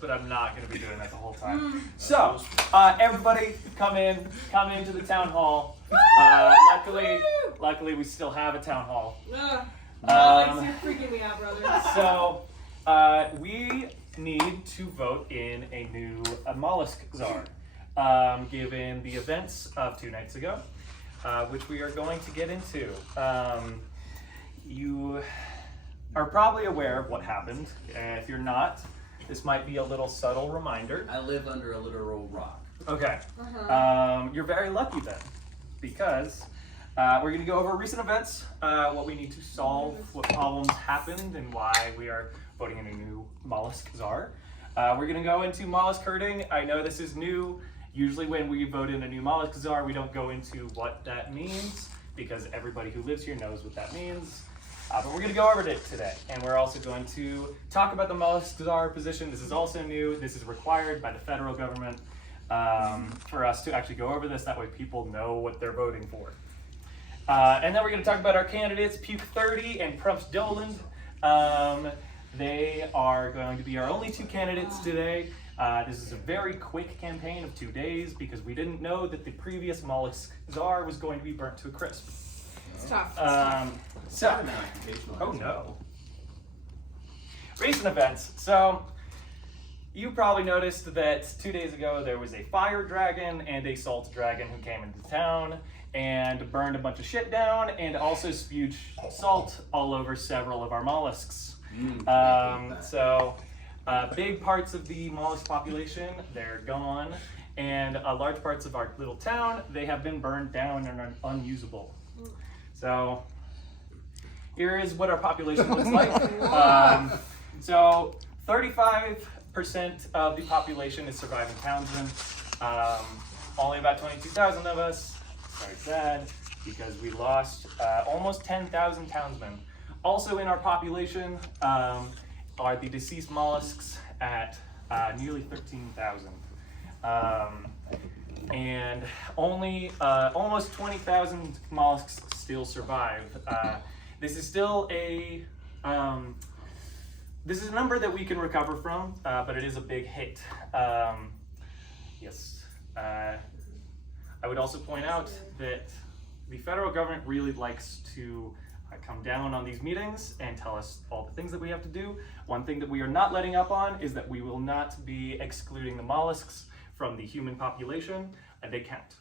but I'm not going to be doing that the whole time. So, everybody come into the town hall. Luckily, we still have a town hall. You're freaking me out, brother. So, we need to vote in a new Mollusk Tzar, given the events of 2 nights ago, which we are going to get into. You are probably aware of what happened. If you're not, this might be a little subtle reminder. I live under a literal rock. Okay. You're very lucky then, because we're going to go over recent events, what we need to solve, what problems happened, and why we are voting in a new Mollusk Tzar. We're going to go into mollusk herding. I know this is new. Usually when we vote in a new Mollusk Tzar, we don't go into what that means, because everybody who lives here knows what that means. But we're going to go over it today, and we're also going to talk about the Mollusk Tzar position. This is also new. This is required by the federal government for us to actually go over this. That way people know what they're voting for. And then we're going to talk about our candidates, Puke 30 and Prumps Doland. They are going to be our only 2 candidates today. This is a very quick campaign of 2 days because we didn't know that the previous Mollusk Tzar was going to be burnt to a crisp. It's tough. Oh no. Recent events. So, you probably noticed that 2 days ago there was a fire dragon and a salt dragon who came into town and burned a bunch of shit down and also spewed salt all over several of our mollusks. Big parts of the mollusk population, they're gone, and large parts of our little town, they have been burned down and are unusable. So here is what our population looks like. So 35% of the population is surviving townsmen. Only about 22,000 of us. Very sad because we lost almost 10,000 townsmen. Also in our population are the deceased mollusks at nearly 13,000. And only almost 20,000 mollusks still survive. This is still a this is a number that we can recover from, but it is a big hit. Yes. I would also point out that the federal government really likes to come down on these meetings and tell us all the things that we have to do. One thing that we are not letting up on is that we will not be excluding the mollusks from the human population, and they count.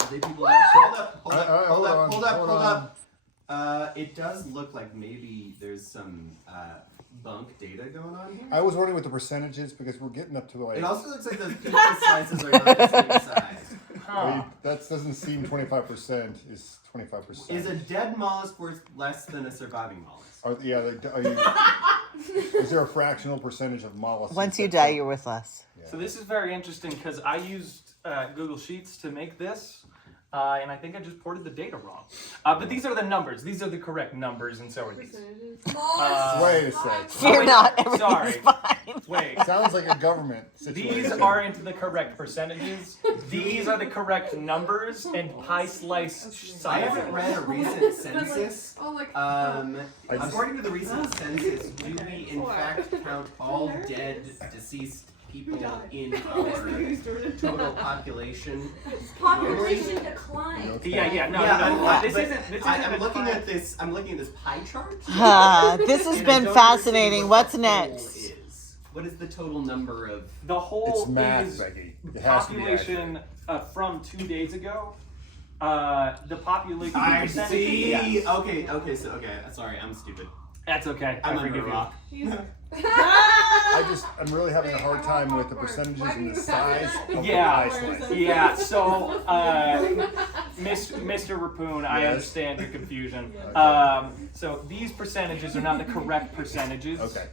Are they people that... Hold up. It does look like maybe there's some bunk data going on here. I was wondering what the percentages, because we're getting up to like... It also looks like the pizza slices are not the same size. Well, that doesn't seem 25% is 25%. Is a dead mollusk worth less than a surviving mollusk? Is there a fractional percentage of mollusks? Once you die, you're worth less. Yeah. So this is very interesting because I used Google Sheets to make this, and I think I just ported the data wrong. But these are the numbers. These are the correct numbers, and so are these. Wait a sec. Fear not, everything's sorry. fine. Wait. Sounds like a government situation. These aren't the correct percentages. These are the correct numbers and pie slice sizes. I haven't read a recent census. According to the recent census, do we in fact count all dead, deceased people in our total population? Population decline. I'm looking at this pie chart. This has been fascinating. What's next? What is the total number of... The whole It's math, is Becky. It the has to be population from 2 days ago. The population. I see. Yes. Okay. Sorry, I'm stupid. That's okay. I'm I under forgive a rock. I'm really having a hard time with the percentages and the size of the Yeah. pie slice. Yeah. So, Mr. Rapoon, I Yes. understand your confusion. Okay. So these percentages are not the correct percentages. Okay.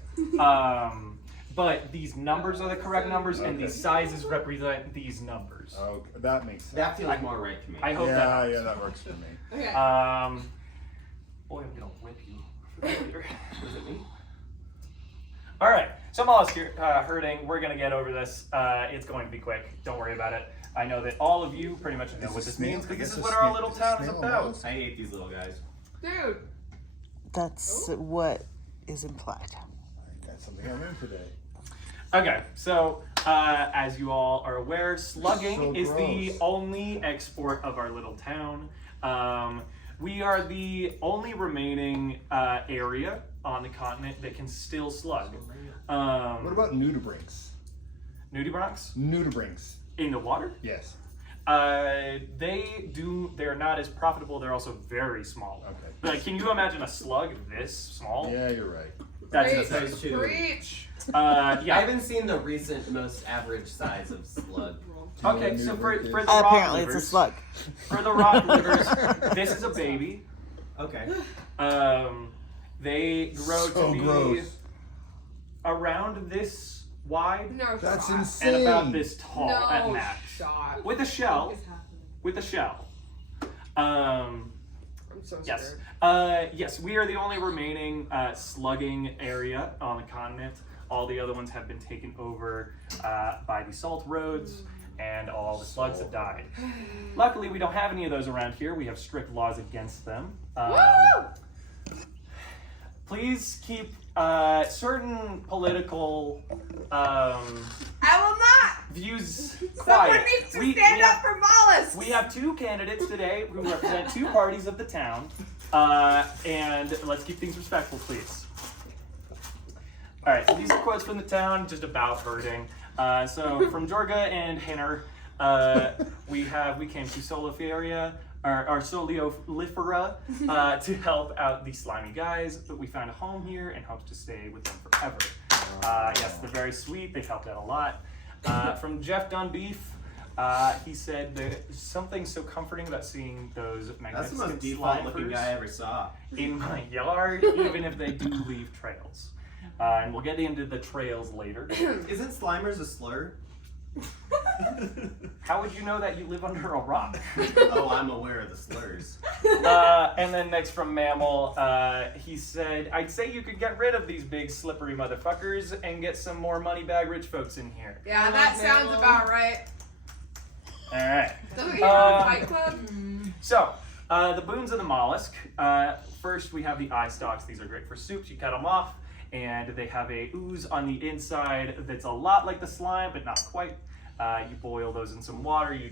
But these numbers are the correct numbers, and Okay. these sizes represent these numbers. Okay, that makes sense. That feels more right to me. I hope that. Yeah, that works for me. Okay. Boy, I'm gonna whip you for that later. Was it me? All right. So mollusk herding. We're gonna get over this. It's going to be quick. Don't worry about it. I know that all of you pretty much know what this means because this is what our little town is about. I hate these little guys. Dude. That's what is implied. I got something I learned today. Okay, so as you all are aware, slugging So is the gross. only export of our little town. We are the only remaining area on the continent that can still slug. What about nudibranchs? Nudibranchs Nudibranchs. in the water? Yes. They're not as profitable. They're also very small. Okay. Like, can you imagine a slug this small? Yeah, you're right. That's Preach. insane. Opposed to- Preach. I Yeah. haven't seen the recent most average size of slug. Okay, so for the rock Apparently, it's a livers, slug. for the rock livers, this is a baby. Okay. They grow So to be gross. around this wide No That's shot. insane. and about this tall No at max. shot. With a shell. What is happening? With a shell. I'm so Yes. scared. Yes, we are the only remaining slugging area on the continent. All the other ones have been taken over by the salt roads, and all the slugs have died. Luckily, we don't have any of those around here. We have strict laws against them. Woo! Please keep certain political I will not. views Someone quiet. needs to stand up for mollusks. We have two candidates today who represent two parties of the town, and let's keep things respectful, please. All right, so these are quotes from the town, just about herding. So from Jorga and Hinner, we came to Soliferia, our Soliolifera, to help out the slimy guys, but we found a home here and hope to stay with them forever. Yes, they're very sweet. They've helped out a lot. From Jeff Dunbeef, he said there's something so comforting about seeing those That's the magnificent most default looking slimers guy I ever saw. in my yard, even if they do leave trails. And we'll get into the trails later. Isn't Slimers a slur? How would you know that you live under a rock? Oh, I'm aware of the slurs. And then next from Mammal, he said, I'd say you could get rid of these big slippery motherfuckers and get some more money bag rich folks in here. Yeah, that sounds about right. All right. Don't we have a Fight Club? So, the boons of the mollusk. First, we have the eye stalks. These are great for soups. You cut them off, and they have a ooze on the inside that's a lot like the slime, but not quite. You boil those in some water. You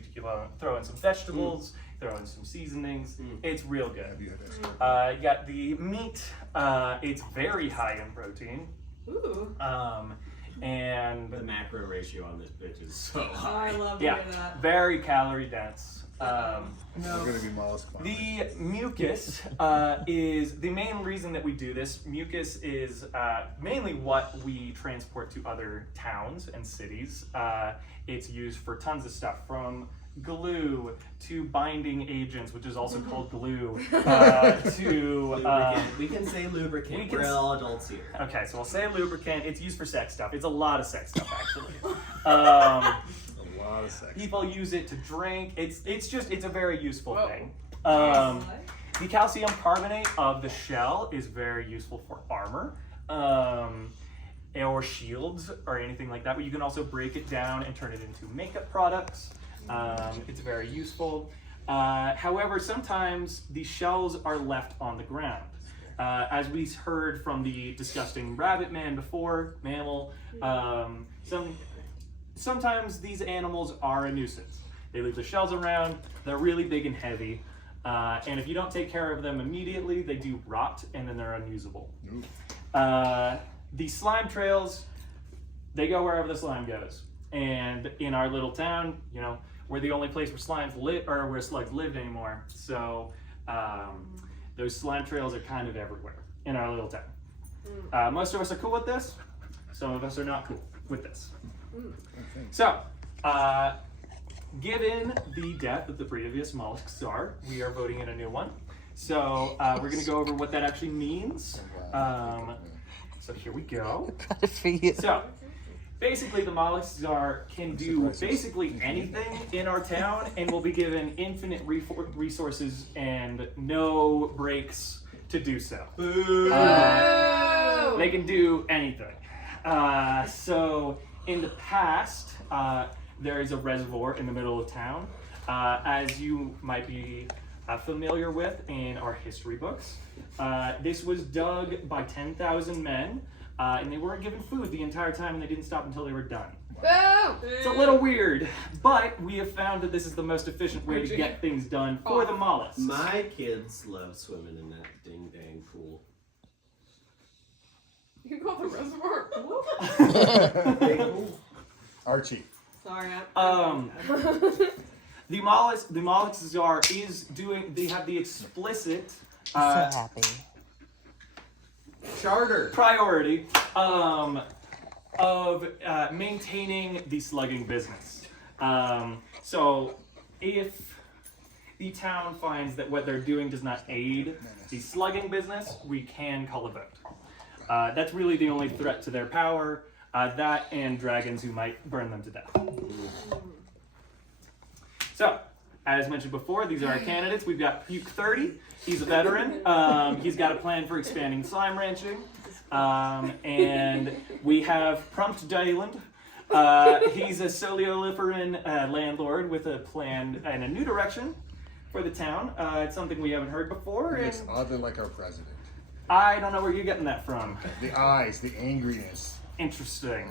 throw in some vegetables, throw in some seasonings. It's real good. You got the meat. It's very high in protein. Ooh. And The macro ratio on this bitch is so Oh, high. I love yeah, hearing that. very calorie dense. We're gonna be mollusk farmers. The mucus is the main reason that we do this. Mucus is mainly what we transport to other towns and cities. It's used for tons of stuff, from glue to binding agents, which is also called glue, to Lubricant. We can say lubricant. we can We're s- all adults here. okay, so I'll say lubricant. It's used for sex stuff. It's a lot of sex stuff, actually. A lot of sex. People use it to drink. It's a very useful Whoa. thing. The calcium carbonate of the shell is very useful for armor, or shields, or anything like that. But you can also break it down and turn it into makeup products. It's very useful. However, sometimes the shells are left on the ground. As we heard from the disgusting rabbit man before, mammal, sometimes these animals are a nuisance. They leave the shells around, they're really big and heavy, and if you don't take care of them immediately, they do rot and then they're unusable. The slime trails, they go wherever the slime goes. And in our little town, you know, we're the only place where slimes live, or where slugs live anymore. So those slime trails are kind of everywhere in our little town. Most of us are cool with this. Some of us are not cool with this. So, given the death of the previous mollusk Tzar, we are voting in a new one. So we're going to go over what that actually means. So here we go. Good for you. So, basically, the mollusk Tzar can do basically anything in our town and will be given infinite resources and no breaks to do so. They can do anything. So, in the past, there is a reservoir in the middle of town, as you might be familiar with in our history books. This was dug by 10,000 men and they weren't given food the entire time, and they didn't stop until they were done. Boo! It's a little weird, but we have found that this is the most efficient way to get things done for the mollusks. My kids love swimming in that ding dang pool. You call the reservoir pool? Big pool. Archie. Sorry. The mollusk Tzar is doing. They have the explicit So happy. Charter. priority of maintaining the slugging business. So if the town finds that what they're doing does not aid the slugging business, we can call a vote. That's really the only threat to their power. That and dragons who might burn them to death. So, as mentioned before, these are our candidates. We've got Puke 30. He's a veteran. He's got a plan for expanding slime ranching. And we have Prompt Dyland. He's a solioliferan landlord with a plan and a new direction for the town. It's something we haven't heard before. He looks And oddly like our president. I don't know where you're getting that from. The eyes, the angriness. Interesting.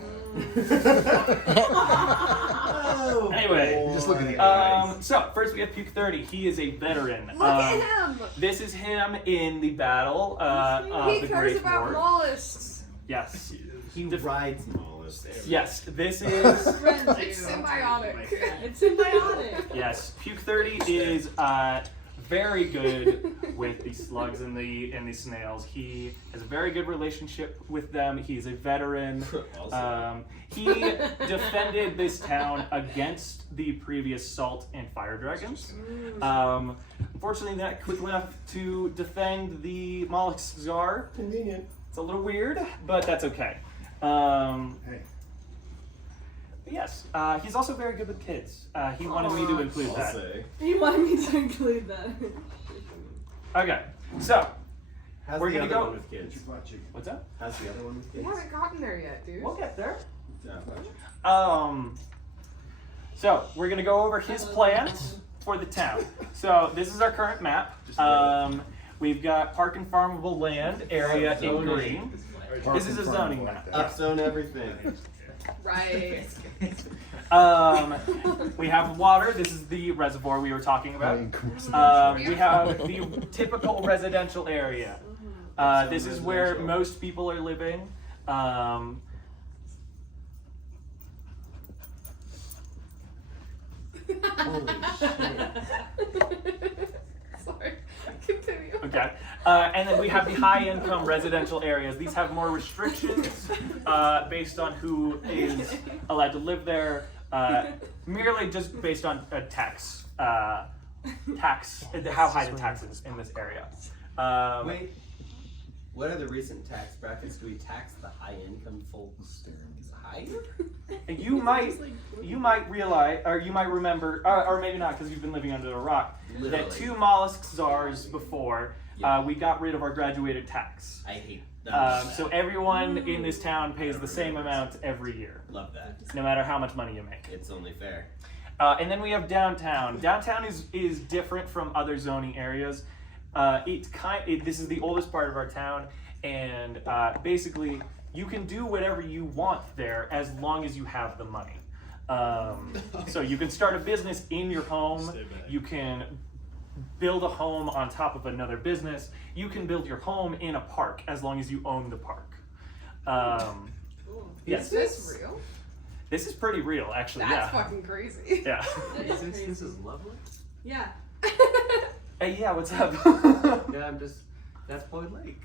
Oh, Anyway, boy. Just look at the eyes. so first we have Puke 30. He is a veteran. Look at him! This is him in the battle of He the cares Great about War. mollusks. Yes. He rides mollusks. Yes, this is It's symbiotic. It's symbiotic. yes. Puke 30 is very good with the slugs and the snails. He has a very good relationship with them. He's a veteran. He defended this town against the previous salt and fire dragons. Unfortunately, not quick enough to defend the Mollusk Tzar. Convenient. It's a little weird, but that's okay. Hey. But yes, he's also very good with kids. He wanted me to include that. You wanted me to include that. Okay, so How's We're the gonna other go- one with kids? what's up? How's the other one with We kids? haven't gotten there yet, dude. We'll get there. No. So we're gonna go over his plans for the town. So this is our current map. We've got park and farmable land area in green. This is a zoning map. Upzone everything. Right. We have water. This is the reservoir we were talking about. We have the typical residential area. This is where most people are living. Holy shit. Sorry. Continue. Okay. And then we have the high-income residential areas. These have more restrictions based on who is allowed to live there, merely just based on tax, how high the tax is in this area. Wait. What are the recent tax brackets? Do we tax the high-income folks higher? You might realize, or you might remember, or maybe not, because you've been living under a rock. Literally. That 2 mollusk czars before, we got rid of our graduated tax. I hate that. So everyone in this town pays the same amount every year, Love that. no matter how much money you make. It's only fair. And then we have downtown. Downtown is different from other zoning areas. This is the oldest part of our town, and basically you can do whatever you want there as long as you have the money. So you can start a business in your home. You can build a home on top of another business. You can build your home in a park as long as you own the park. Yes, Is this real? this is pretty real, actually. That's Yeah, fucking crazy. yeah. This is lovely. Yeah. Hey, yeah. What's up? Yeah, that's Boyd Lake.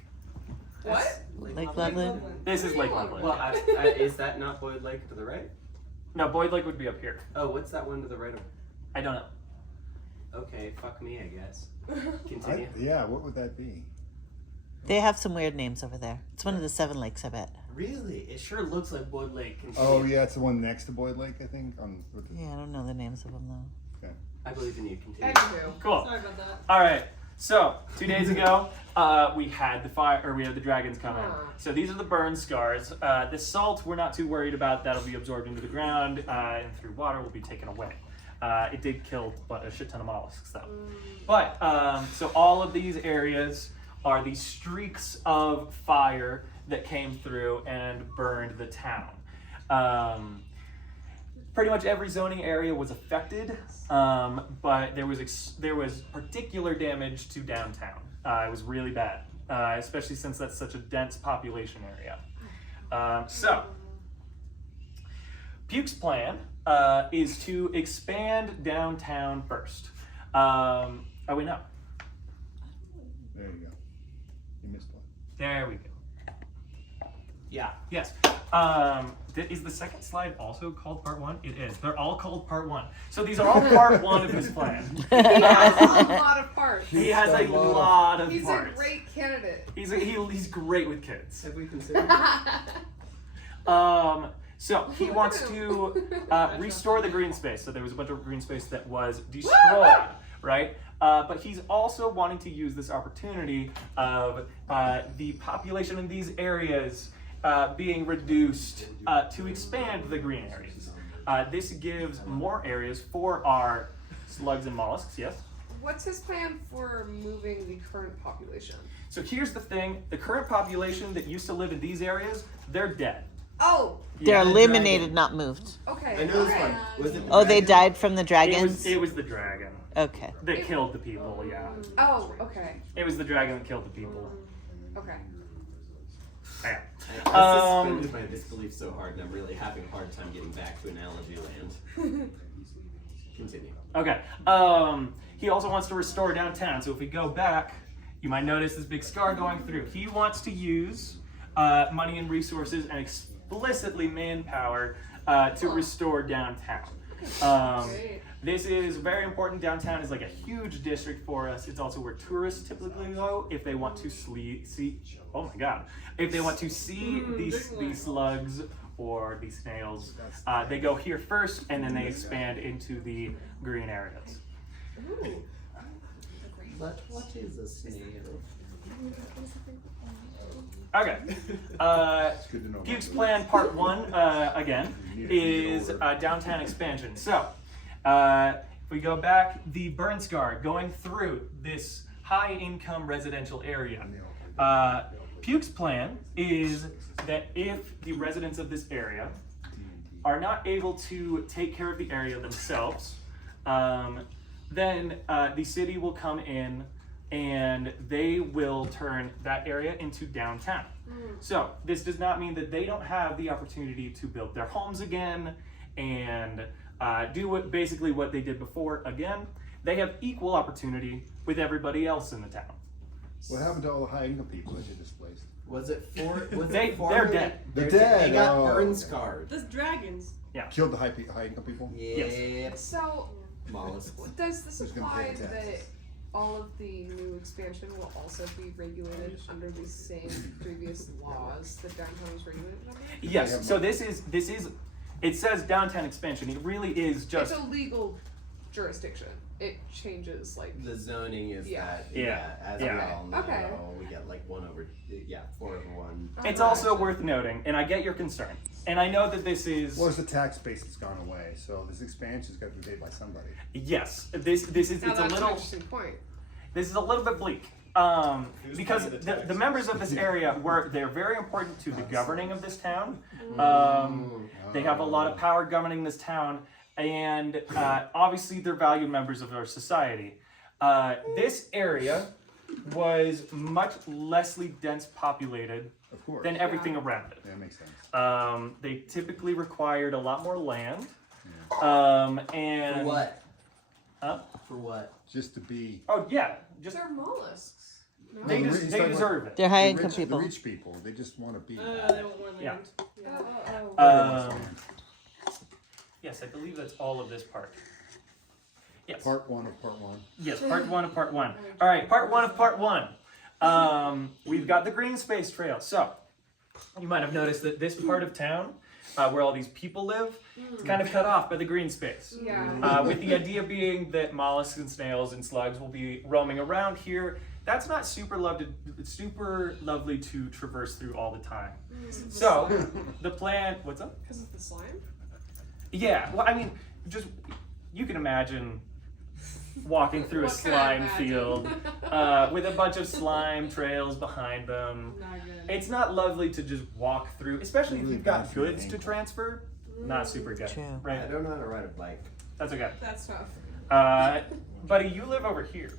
What? Lake Loveland? This is Lake Loveland. Well, is that not Boyd Lake to the right? No, Boyd Lake would be up here. Oh, what's that one to the right of? I don't know. Okay, fuck me, I guess. Continue. Yeah, what would that be? They have some weird names over there. It's one of the 7 lakes, I bet. Really? It sure looks like Boyd Lake. Continue. Oh, yeah, it's the one next to Boyd Lake, I think. Yeah, I don't know the names of them though. I believe in you. Continue. Anywho. Cool. Sorry about that. All right. So 2 days ago, we had the dragons come in. So these are the burn scars. The salt we're not too worried about. That'll be absorbed into the ground and through water will be taken away. It did kill a shit ton of mollusks though. But so all of these areas are these streaks of fire that came through and burned the town. Pretty much every zoning area was affected, but there was particular damage to downtown. It was really bad, especially since that's such a dense population area. So, Puke's plan is to expand downtown first. Oh wait, no. There you go. You missed one. There we go. Yeah. Yes. Is the second slide also called part 1? It is. They're all called part 1. So these are all part 1 of his plan. He has a lot of parts. He has a lot of He's parts. a great candidate. He's great with kids. Have we considered? So he wants to restore the green space. So there was a bunch of green space that was destroyed, right? But he's also wanting to use this opportunity of the population in these areas being reduced to expand the green areas. This gives more areas for our slugs and mollusks, yes? What's his plan for moving the current population? So here's the thing, the current population that used to live in these areas, they're dead. Oh, They're Yeah. eliminated, not moved. okay. I know this okay. one. Was it? Oh, they died from the dragons? It was the dragon Okay. that killed the people, yeah. Oh, okay. It was the dragon that killed the people. Okay. Yeah. I suspended my disbelief so hard, and I'm really having a hard time getting back to analogy land. Continue. Okay. He also wants to restore downtown. So if we go back, you might notice this big scar going through. He wants to use money and resources and explicitly manpower to restore downtown. Great. This is very important. Downtown is like a huge district for us. It's also where tourists typically go if they want to see. Oh my God! If they want to see these slugs or these snails, they go here first, and then they expand into the green areas. Ooh. But what is a snail? Okay. It's good to know. Puke's plan part 1, again, is downtown expansion. So, if we go back, the burn scar going through this high-income residential area. Puke's plan is that if the residents of this area are not able to take care of the area themselves, then the city will come in and they will turn that area into downtown. So this does not mean that they don't have the opportunity to build their homes again and do basically what they did before again. They have equal opportunity with everybody else in the town. What happened to all the high income people that you displaced? Was it for? Was They're it for dead. They're dead. They got Oh, burn okay. scarred. This dragons. Killed the high income people? Yep. So, Mollusks. does this Who's gonna imply pay the that taxes? all of the new expansion will also be regulated under the same previous laws that downtown was regulated under? Yes, so this is, it says downtown expansion. It really is just, It's a legal jurisdiction. It changes like. The zoning is Yeah. that. Yeah. As Yeah. we all know, Okay. we get like 4/1. it's also worth noting, and I get your concern. And I know that this is, Well, the tax base has gone away, so this expansion's got to be paid by somebody. yes, this is, Now it's a that's an little, interesting point. this is a little bit bleak. Because the members of this area they're very important to the governing of this town. They have a lot of power governing this town, and obviously they're valued members of our society. This area was much lessly dense populated Of course. than everything around it. Yeah, that makes sense. They typically required a lot more land. And For what? Huh? For what? Just to be. Oh yeah, just They're mollusks. No? they No, just he's they talking deserve it. They're high The income rich, people. the rich people, they just want to be. They want more land. Yeah. Oh. Yes, I believe that's all of this part. Yes. Part 1 of part 1. Yes, part 1 of part 1. All right, part 1 of part 1. We've got the green space trail. So you might have noticed that this part of town, where all these people live, it's kind of cut off by the green space. Yeah. With the idea being that mollusks and snails and slugs will be roaming around here. That's not super lovely to traverse through all the time. So the plan, what's up? Because of the slime? Yeah, well, I mean, just, you can imagine walking through a What can I slime imagine? field with a bunch of slime trails behind them. Not good. It's not lovely to just walk through, especially if Really you've got bad for your goods to ankle. transfer. Not super good, True. I right? don't know how to ride a bike. That's okay. That's tough. Buddy, you live over here.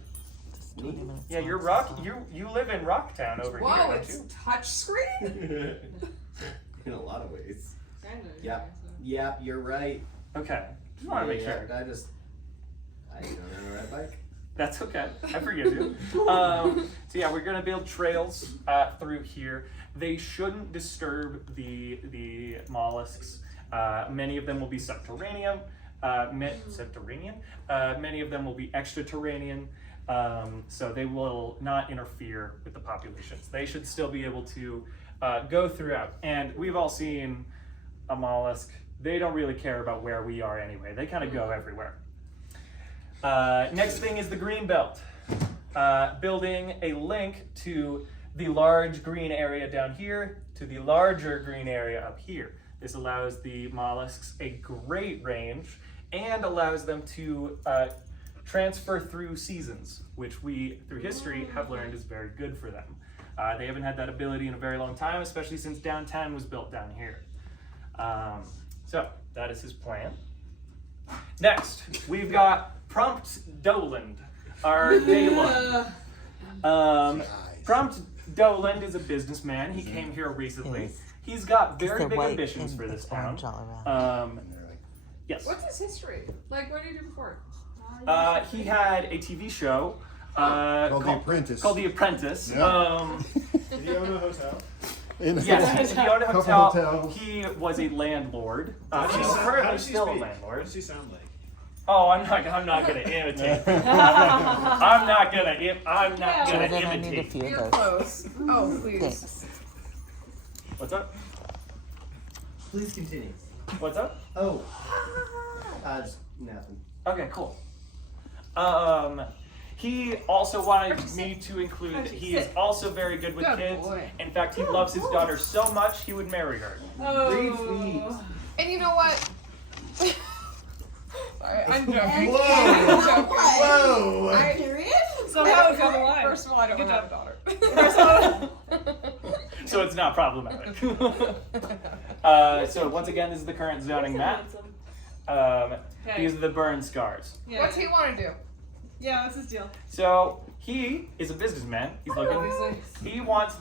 20 minutes Yeah, you're long, so- You live in Rocktown over here, Whoa, don't it's you? touch screen? In a lot of ways. Kinda, Yep. so. Yep, you're right. Okay, just want to make sure. I don't know how to ride a bike. That's okay. I forgive you. So yeah, we're gonna build trails through here. They shouldn't disturb the mollusks. Many of them will be subterranean. Subterranean. Many of them will be extraterranean. So they will not interfere with the populations. They should still be able to go throughout. And we've all seen a mollusk. They don't really care about where we are anyway. They kind of go everywhere. Next thing is the green belt. Building a link to the large green area down here to the larger green area up here. This allows the mollusks a great range and allows them to transfer through seasons, which we, through history, have learned is very good for them. They haven't had that ability in a very long time, especially since downtown was built down here. So that is his plan. Next, we've got Prompt Doland, our Daylon. Prompt Doland is a businessman. He came here recently. Yes. He's got very They're big white ambitions and for this town. orange all around. And they're like, Yes. What's his history? Like, what did he do before? He had a TV show called The Apprentice. Called The Apprentice. Yeah. Did you own a hotel? Yes, he owned a Couple hotel. hotels. He was a landlord. How He's does currently she still a speak? What landlord. does she sound like? Oh, I'm not gonna imitate. I'm not gonna Jordan, I need a imitate. few You're of those. close. Oh, please. Thanks. What's up? Please continue. What's up? Oh. Just nothing. Okay, cool. He also wanted me to include that he is also very good with Good kids. boy. In fact, he loves his daughter so much he would marry her. Oh. And you know what? Sorry, I'm joking. Whoa. I'm joking. Whoa! Somehow it got alive. First of all, I don't Good have a job. daughter. So it's not problematic. So once again, this is the current zoning map. These are the burn scars. Yeah. What's he want to do? Yeah, what's his deal? So he is a businessman. He's looking. Obviously. He wants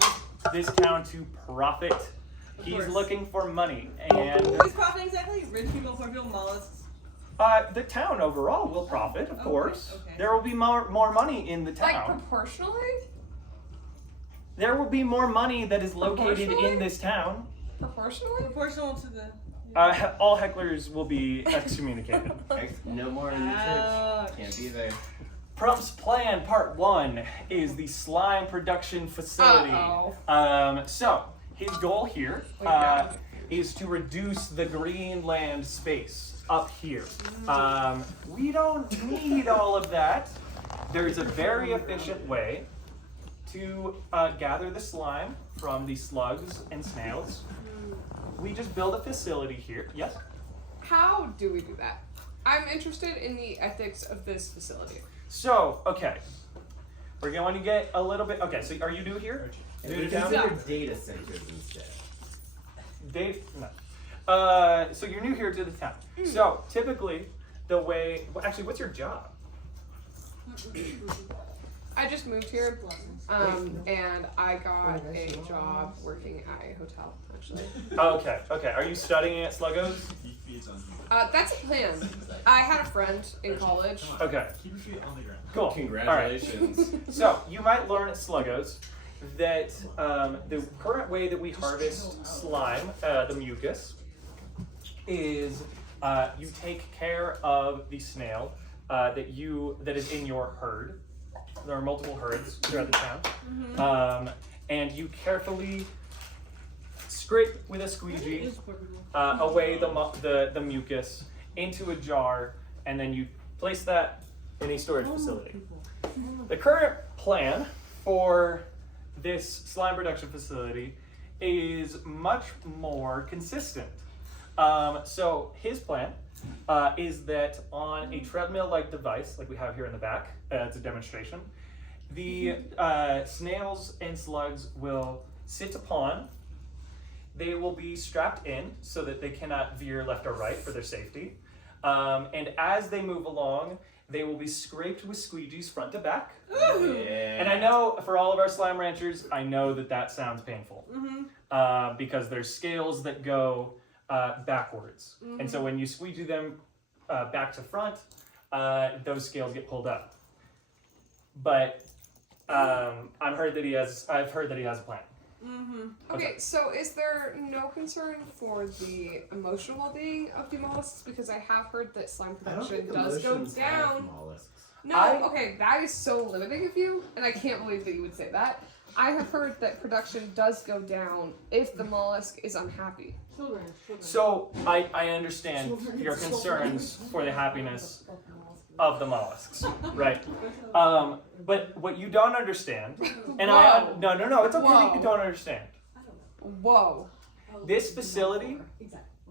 this town to profit. He's course. looking for money, and Who's profiting exactly? Rich people, poor people, mollusks. the town overall will profit, of Okay, course. okay. There will be more money in the Like, town. proportionally? There will be more money that is located Proportionally? in this town. Proportionally? Proportional to the. All hecklers will be excommunicated. No more in the church. Can't be there. Prump's plan, part 1, is the slime production facility. Uh-oh. So his goal here is to reduce the greenland space up here. We don't need all of that. There's a very efficient way to gather the slime from the slugs and snails. We just build a facility here. Yes? How do we do that? I'm interested in the ethics of this facility. So, okay. We're going to get a little bit. Okay, so are you new here? And New we to town? consider data centers instead. Dave? No. So you're new here to the town. So typically, the way. Well, actually, what's your job? I just moved here, and I got a job working at a hotel, actually. Okay. Are you studying at Sluggos? Keep your feet on the That's a plan. I had a friend in college. Okay. Keep your feet on the ground. Cool. Congratulations. All right. So you might learn at Sluggos that the current way that we harvest slime, the mucus, is you take care of the snail that is in your herd. There are multiple herds throughout the town, and you carefully scrape with a squeegee away the mucus into a jar, and then you place that in a storage facility. The current plan for this slime production facility is much more consistent. So his plan is that on a treadmill-like device, like we have here in the back, it's a demonstration, the snails and slugs will sit upon. They will be strapped in so that they cannot veer left or right for their safety. And as they move along, they will be scraped with squeegees front to back. Yeah. And I know for all of our slime ranchers, I know that sounds painful. Because there's scales that go backwards. And so when you squeegee them back to front, those scales get pulled up. But I've heard that he has a plan. Okay, so is there no concern for the emotional well-being of the mollusks? Because I have heard that slime I don't production think does go emotions have down. mollusks. No, okay, that is so limiting of you, and I can't believe that you would say that. I have heard that production does go down if the mollusk is unhappy. So I understand your concerns for the happiness of the mollusks, right? But what you don't understand, and no, it's okay that you don't understand. Whoa. This facility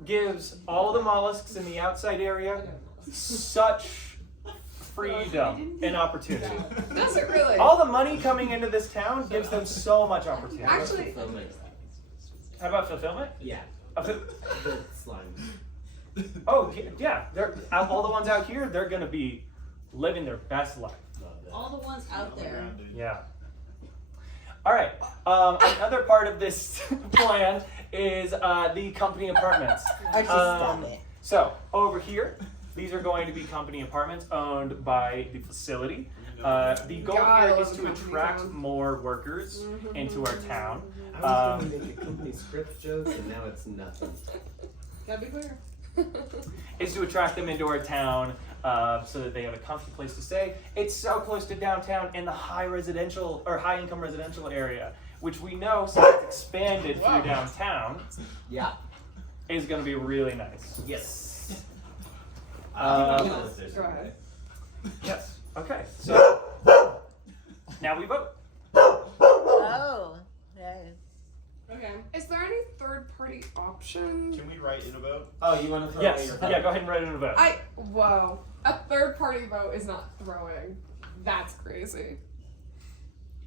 gives all the mollusks in the outside area such freedom and opportunity. Does it really? All the money coming into this town gives them so much opportunity. Actually, How about fulfillment? Yeah. The slime. Oh, yeah. They're all the ones out here. They're gonna be living their best life. All the ones out there. Yeah. All right. Another part of this plan is the company apartments. So over here, these are going to be company apartments owned by the facility. The goal here is to attract more workers into our town. I was going to make a company script joke, and now it's nothing. Gotta be clear. Is to attract them into our town so that they have a comfy place to stay. It's so close to downtown in the high income residential area, which we know since it's expanded through downtown Yeah. is going to be really nice. Yes. Go ahead. Yes. Okay. So now we vote. Oh, okay. Okay. Is there any third-party option? Can we write in a vote? Oh, you want to throw Yes. away your Yeah. Go ahead and write it in a vote. Whoa. A third-party vote is not throwing. That's crazy.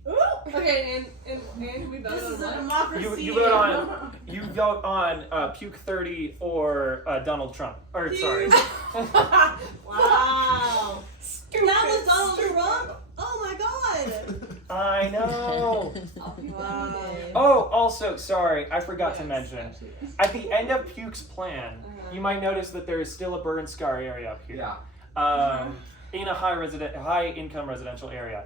Ooh. Okay, and we vote This on is a what? democracy. You vote on Puke 30 or Donald Trump. Or sorry. Wow. Stupid. That was Donald Trump? Oh my god. I know. Wow. Oh, also, sorry, I forgot to mention. At the end of Puke's plan, you might notice that there is still a burn scar area up here. Yeah. In a high income residential area.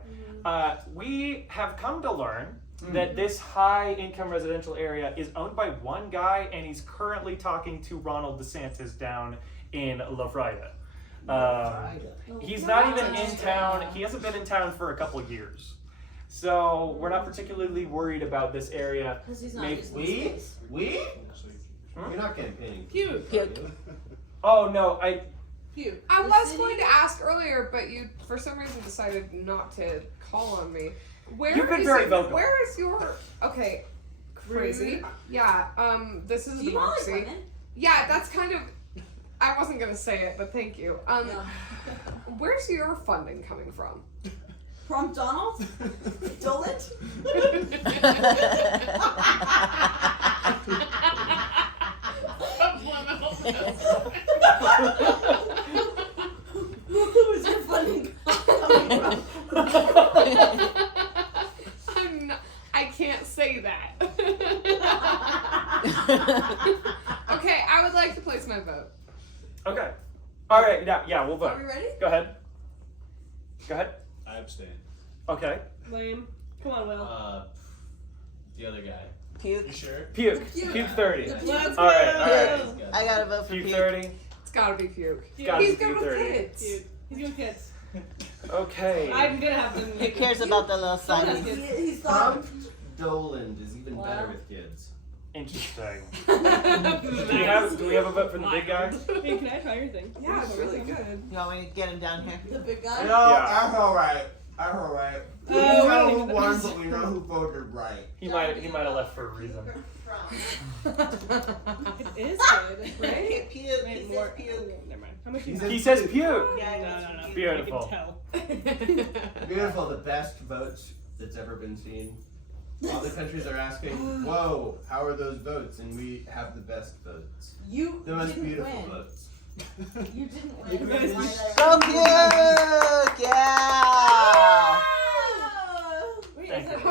We have come to learn that this high income residential area is owned by one guy, and he's currently talking to Ronald DeSantis down in La Frida. He's not even in town. He hasn't been in town for a couple of years. So we're not particularly worried about this area. Because he's not Maybe- using the space. We? You're not campaigning. Puke. Oh no, Puke. I The was city- going to ask earlier, but you, for some reason, decided not to call on me. You've been very vocal. Where is your... Okay, crazy. Yeah, this is Do you not like democracy. women? Yeah, that's kind of... I wasn't going to say it, but thank you. Yeah. Where's your funding coming from? From Donald? Dolet? Who's your funding coming from? I can't say that. Okay, I would like to place my vote. okay. All right, yeah, we'll Are vote. we ready? Go ahead. Go ahead. I abstain. Okay. Lame. Come on, Will. The other guy. Puke. You sure? Puke. Puke. Puke 30. Let's All right, go. I gotta vote for Puke puke. 30. It's gotta be puke. Gotta He's be good Puke with 30. kids. Puke. He's good with kids. Okay. I'm gonna have them. Who cares about the little Someone has slimy? kids. He's thought. Trump Doland is even better Wow. with kids. Interesting. Do we have a vote for the big guy? Hey, can I try your thing? Yeah, it's really good. You want me to get him down here? The big guy? Yeah. that's alright. That's alright. We we know don't who need won, this. but we know who voted right. He might have left for a reason. It is good. Right? Puke. Wait, He more. says puke. Never mind. How much He is said He says puke. puke. No. Beautiful. I can tell. Beautiful, the best votes that's ever been seen. All the countries are asking, whoa, how are those votes? And we have the best votes. You The most didn't beautiful win. votes. You didn't win. Guys, Why did I Go win? Pew!